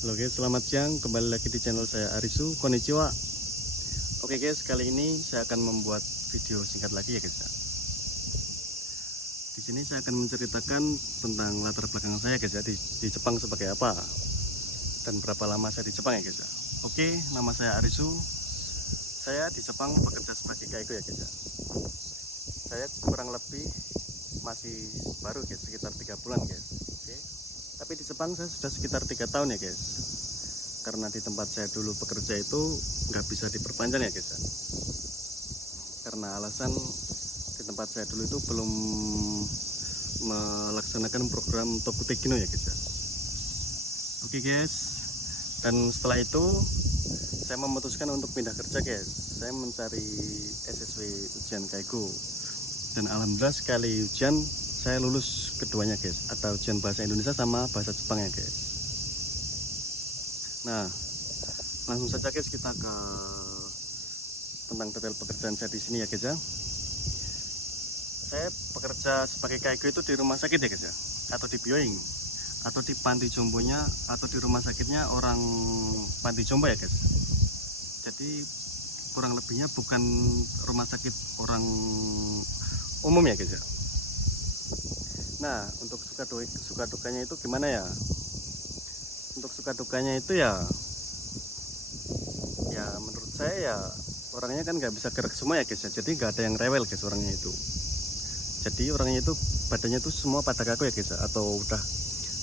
Halo guys, selamat siang. Kembali lagi di channel saya Arisu. Konnichiwa. Oke guys, kali ini saya akan membuat video singkat lagi ya guys ya. Di sini saya akan menceritakan tentang latar belakang saya guys ya di Jepang sebagai apa dan berapa lama saya di Jepang ya guys ya. Oke, nama saya Arisu. Saya di Jepang bekerja sebagai kaiko ya guys ya. Saya kurang lebih masih baru guys, sekitar 3 bulan guys. Oke. Tapi di Jepang saya sudah sekitar 3 tahun ya guys. Karena di tempat saya dulu bekerja itu nggak bisa diperpanjang ya guys ya. Karena alasan di tempat saya dulu itu belum melaksanakan program Tokutekino ya guys ya. Oke guys. Dan setelah itu saya memutuskan untuk pindah kerja guys. Saya mencari SSW ujian Kaiko. Dan alhamdulillah sekali ujian saya lulus keduanya guys, atau ujian bahasa Indonesia sama bahasa Jepang ya guys. Nah, langsung saja guys kita ke tentang detail pekerjaan saya di sini ya guys ya. Saya bekerja sebagai kaiko itu di rumah sakit ya guys ya, atau di bioing, atau di panti jombonya, atau di rumah sakitnya orang panti jombo ya guys. Jadi kurang lebihnya bukan rumah sakit orang umum ya guys ya. Nah, untuk suka dukanya itu gimana ya? Untuk suka dukanya itu ya menurut saya ya orangnya kan nggak bisa gerak semua ya guys ya. Jadi nggak ada yang rewel guys orangnya itu. Jadi orangnya itu badannya itu semua pada kaku ya guys ya, atau udah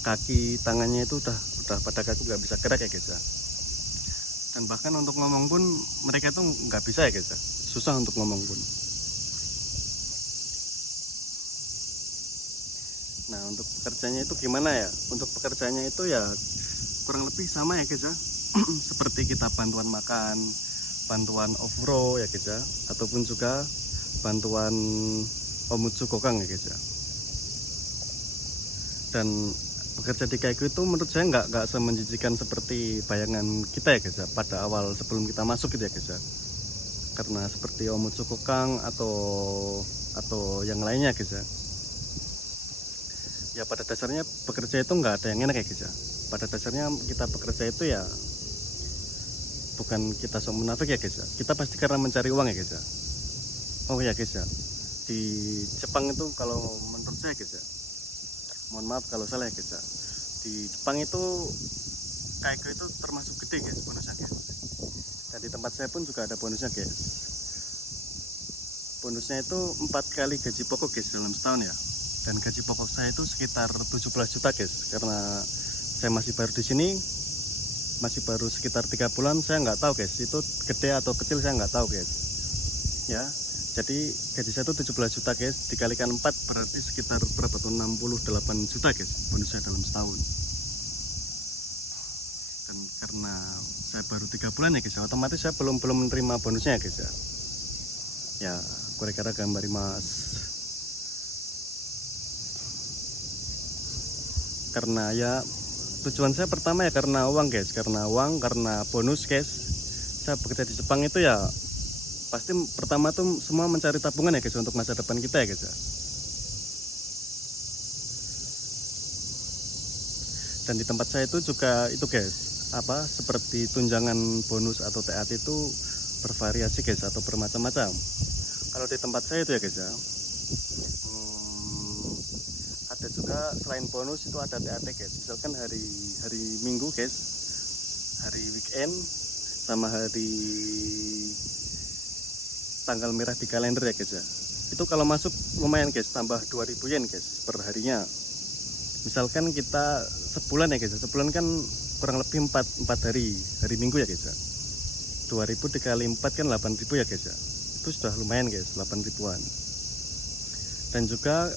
kaki tangannya itu udah pada kaku, nggak bisa gerak ya guys ya. Dan bahkan untuk ngomong pun mereka tuh nggak bisa ya guys ya. Susah untuk ngomong pun. Nah, untuk pekerjaannya itu gimana ya? Untuk pekerjaannya itu ya kurang lebih sama ya guys ya. Seperti kita bantuan makan, bantuan off-row ya guys ya, ataupun juga bantuan omutsu kokang ya guys ya. Dan bekerja di kaiko itu menurut saya nggak semenjijikan seperti bayangan kita ya guys ya, pada awal sebelum kita masuk gitu ya guys ya. Karena seperti omutsu kokang atau yang lainnya guys ya. Ya pada dasarnya bekerja itu nggak ada yang enak ya guys ya. Pada dasarnya kita bekerja itu ya bukan kita sok munafik ya guys ya. Kita pasti karena mencari uang ya guys ya. Oh ya guys ya, di Jepang itu kalau menurut saya guys ya, mohon maaf kalau salah ya guys ya, di Jepang itu kaiko itu termasuk gede guys bonusnya guys. Dan di tempat saya pun juga ada bonusnya guys. Bonusnya itu 4 kali gaji pokok guys dalam setahun ya. Dan gaji pokok saya itu sekitar 17 juta guys, karena saya masih baru di sini, masih baru sekitar 3 bulan. Saya nggak tahu guys itu gede atau kecil, saya nggak tahu guys ya. Jadi gaji saya itu 17 juta guys, dikalikan 4 berarti sekitar berapa tuh, 68 juta guys bonusnya dalam setahun. Dan karena saya baru 3 bulan ya guys, otomatis saya belum menerima bonusnya ya guys ya. Ya kira-kira gambar mas. Karena ya tujuan saya pertama ya karena uang guys, karena bonus guys. Saya bekerja di Jepang itu ya pasti pertama tuh semua mencari tabungan ya guys untuk masa depan kita ya guys ya. Dan di tempat saya itu juga itu guys, seperti tunjangan bonus atau TAT itu bervariasi guys, atau bermacam-macam. Kalau di tempat saya itu ya guys ya, ada juga selain bonus itu ada TAT guys. Misalkan hari Minggu guys, hari weekend, sama hari tanggal merah di kalender ya guys ya. Itu kalau masuk lumayan guys, tambah 2000 yen guys per harinya. Misalkan kita sebulan ya guys, sebulan kan kurang lebih 4 hari Minggu ya guys ya. 2000 dikali 4 kan 8000 ya guys ya. Itu sudah lumayan guys, 8 ribuan. Dan juga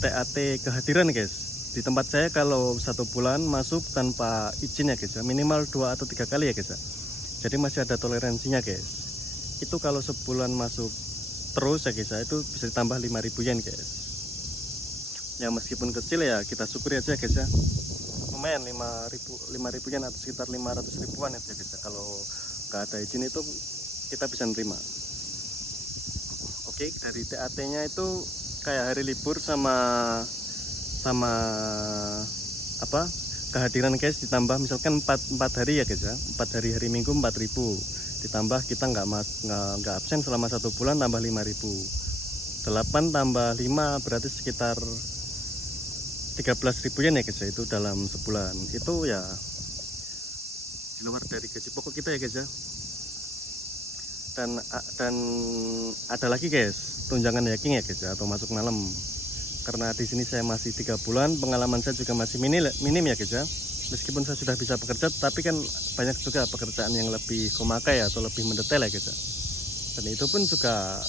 TAT kehadiran guys. Di tempat saya kalau 1 bulan masuk tanpa izin ya guys ya, minimal 2 atau 3 kali ya guys ya. Jadi masih ada toleransinya guys. Itu kalau sebulan masuk terus ya guys ya, itu bisa ditambah 5000 yen guys. Ya meskipun kecil ya kita syukuri aja guys ya. Lumayan 5000 yen atau sekitar 500 ribuan ya guys ya. Kalau nggak ada izin itu kita bisa nerima. Oke, dari TAT-nya itu kayak hari libur sama kehadiran guys ditambah misalkan 4 hari ya guys ya, 4 hari hari Minggu 4.000, ditambah kita nggak absen selama 1 bulan tambah 5.000, 8 tambah 5 berarti sekitar 13.000 yen ya guys ya, itu dalam sebulan. Itu ya di luar dari gaji pokok kita ya guys ya. Dan ada lagi guys, tunjangan hiking ya guys ya, atau masuk malam. Karena di sini saya masih 3 bulan, pengalaman saya juga masih minim ya guys ya. Meskipun saya sudah bisa bekerja, tapi kan banyak juga pekerjaan yang lebih komakai atau lebih mendetail ya guys ya. Dan itu pun juga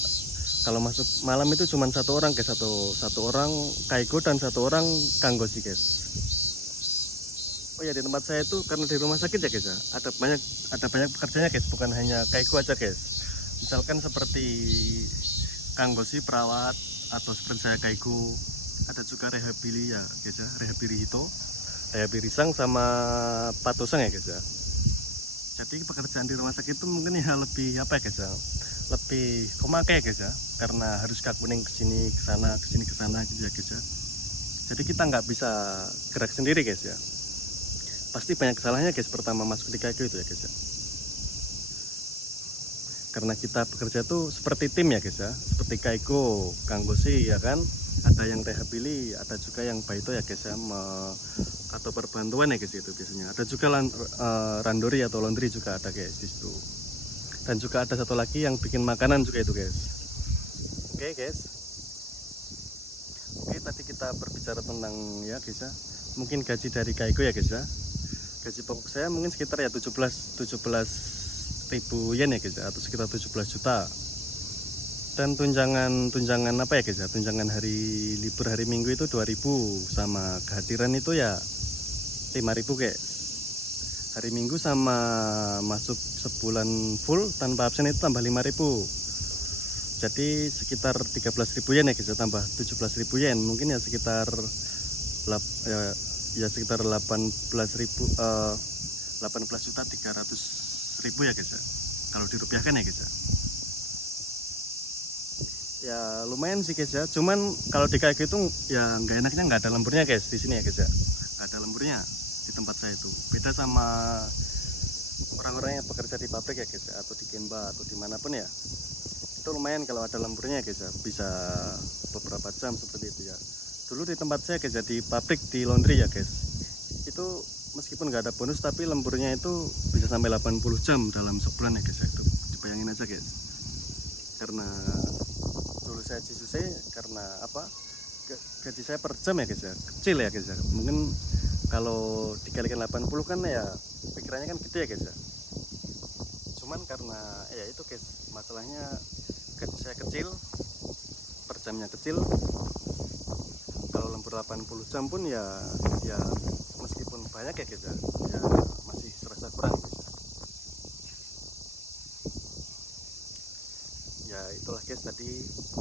kalau masuk malam itu cuma 1 orang guys, satu orang kaigo dan 1 orang kanggosi guys. Oh ya, di tempat saya itu karena di rumah sakit ya guys ya, ada banyak pekerjaannya guys, bukan hanya kaigo aja guys. Misalkan seperti kanggosi, perawat, atau seperti saya kaigo, ada juga rehabili ya guys ya, rehabirisang sama patosang ya guys ya. Jadi pekerjaan di rumah sakit itu mungkin ya lebih apa ya guys ya, lebih komakai ya guys ya, karena harus kakuning kesini kesana kesini kesana gitu ya guys ya. Jadi kita nggak bisa gerak sendiri guys ya, pasti banyak kesalahannya guys pertama masuk di kaigo itu ya guys ya. Karena kita bekerja tuh seperti tim ya guys ya, seperti kaigo, kanggosi ya kan, ada yang rehabili, ada juga yang baito ya guys ya, atau perbantuan ya guys itu biasanya. Ada juga randori atau laundry juga ada guys di situ. Dan juga ada satu lagi yang bikin makanan juga itu guys. Oke guys. Oke, tadi kita berbicara tentang ya guys ya, mungkin gaji dari kaigo ya guys ya. Gaji pokok saya mungkin sekitar ya 17.000 yen ya guys ya, atau sekitar 17 juta. Dan tunjangan apa ya guys ya, tunjangan hari libur hari Minggu itu 2.000, sama kehadiran itu ya 5.000 guys. Hari Minggu sama masuk sebulan full tanpa absen itu tambah 5.000. Jadi sekitar 13.000 yen ya guys ya, tambah 17.000 yen, mungkin ya sekitar sekitar 18.300.000 ya guys ya, kalau dirupiahkan ya guys ya. Ya lumayan sih guys ya, cuman kalau di kaigo itu ya nggak enaknya nggak ada lemburnya guys di sini ya guys ya, nggak ada lemburnya di tempat saya itu. Beda sama orang-orang yang bekerja di pabrik ya guys ya, atau di Genba atau dimanapun ya, itu lumayan kalau ada lemburnya ya guys ya, bisa beberapa jam seperti itu ya. Dulu di tempat saya guys ya, di pabrik di laundry ya guys, itu meskipun nggak ada bonus tapi lemburnya itu bisa sampai 80 jam dalam sebulan ya guys ya. Itu dibayangin aja guys. Karena dulu saya jisusei, karena apa, gaji saya per jam ya guys ya, kecil ya guys ya. Mungkin kalau dikalikan 80 kan ya pikirannya kan gede ya guys ya. Cuman karena ya itu guys, masalahnya gaji saya kecil, per jamnya kecil. Kalau lembur 80 jam pun ya meskipun banyak ya guys ya masih serasa kurang guys ya. Itulah guys tadi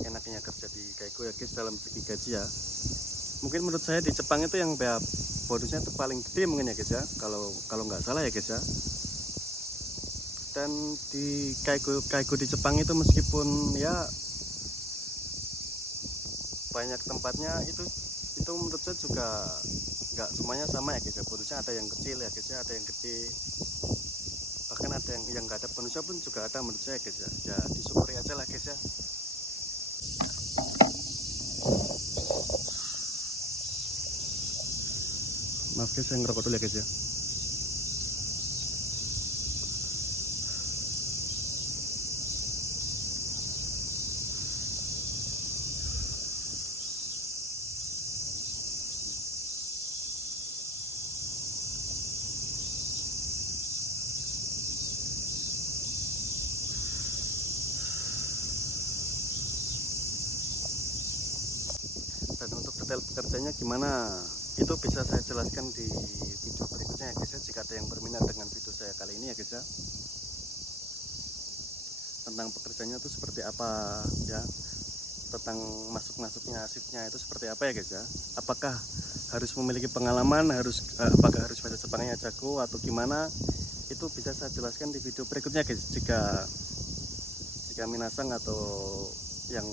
enaknya kerja di kaigo ya guys dalam segi gaji ya. Mungkin menurut saya di Jepang itu yang bonusnya itu paling gede mungkin ya guys ya, kalau nggak salah ya guys ya. Dan di kaigo di Jepang itu meskipun ya banyak tempatnya, itu menurut saya juga nggak semuanya sama ya guys ya. Bonusnya ada yang kecil ya guys ya, ada yang gede, bahkan ada yang nggak ada bonusnya pun juga ada menurut saya guys ya. Ya disyukuri aja lah guys ya. Maaf guys, saya ngerokok dulu ya guys ya. Dan untuk detail pekerjaannya gimana, itu bisa saya jelaskan di video berikutnya ya guys ya, jika ada yang berminat dengan video saya kali ini ya guys ya, tentang pekerjaannya itu seperti apa ya, tentang masuknya shiftnya itu seperti apa ya guys ya, apakah harus memiliki pengalaman, apakah harus bahasa Jepangnya jago atau gimana, itu bisa saya jelaskan di video berikutnya guys, jika minasang atau yang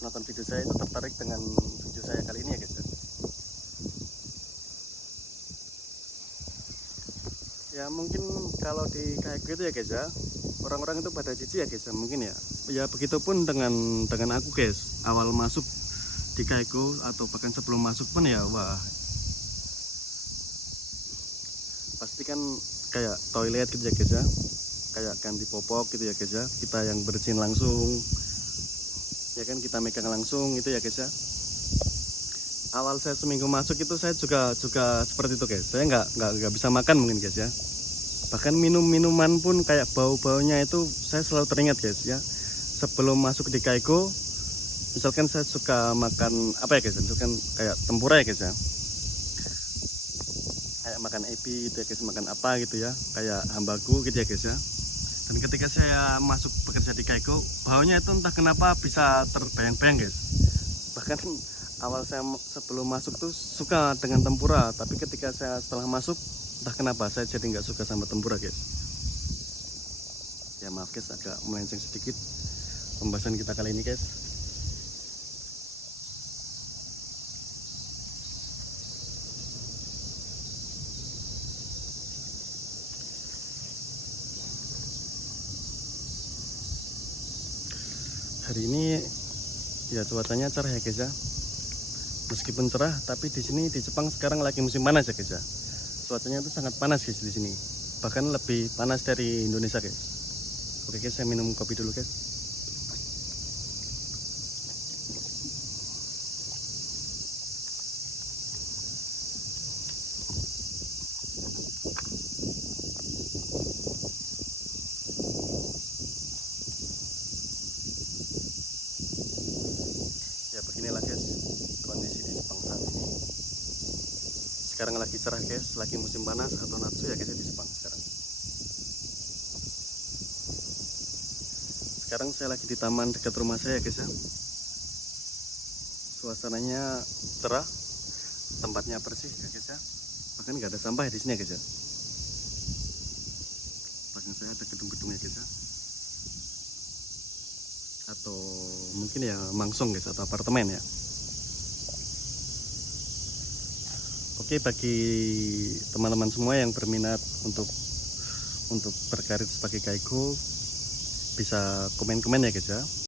nonton video saya itu tertarik dengan video saya kali ini ya guys ya. Ya mungkin kalau di kayak gitu ya guys ya, orang-orang itu pada jijik ya guys ya, mungkin ya. Ya begitupun dengan aku guys, awal masuk di Kaiko atau bahkan sebelum masuk pun ya, wah pasti kan kayak toilet gitu ya guys ya, kayak ganti popok gitu ya guys ya, kita yang bersihin langsung ya kan, kita megang langsung itu ya guys ya. Awal saya seminggu masuk itu saya juga seperti itu guys, saya nggak bisa makan mungkin guys ya, bahkan minuman pun kayak baunya itu saya selalu teringat guys ya. Sebelum masuk di Kaiko, misalkan saya suka makan apa ya guys, misalkan kayak tempura ya guys ya, kayak makan ebi itu ya guys, makan apa gitu ya, kayak hambaku gitu ya guys ya. Dan ketika saya masuk bekerja di Kaiko, baunya itu entah kenapa bisa terbayang-bayang guys. Bahkan awal saya sebelum masuk tuh suka dengan tempura, tapi ketika saya setelah masuk entah kenapa saya jadi nggak suka sama tempura guys. Ya maaf guys, agak melenceng sedikit pembahasan kita kali ini guys. Hari ini ya cuacanya cerah ya guys ya. Meskipun cerah, tapi di sini di Jepang sekarang lagi musim panas ya guys ya. Cuacanya itu sangat panas guys di sini. Bahkan lebih panas dari Indonesia guys. Oke guys, saya minum kopi dulu guys. Ya beginilah guys kondisi di Jepang saat ini. Sekarang lagi cerah guys, lagi musim panas atau natsu ya guys di Jepang sekarang. Sekarang saya lagi di taman dekat rumah saya guys ya. Suasananya cerah, tempatnya bersih ya guys ya. Bahkan nggak ada sampah ya di sini ya guys ya. Belakang saya ada gedung-gedung ya guys ya. Atau mungkin ya mangsong guys, atau apartemen ya. Oke, bagi teman-teman semua yang berminat untuk berkarir sebagai Kaiko, bisa komen-komen ya guys ya.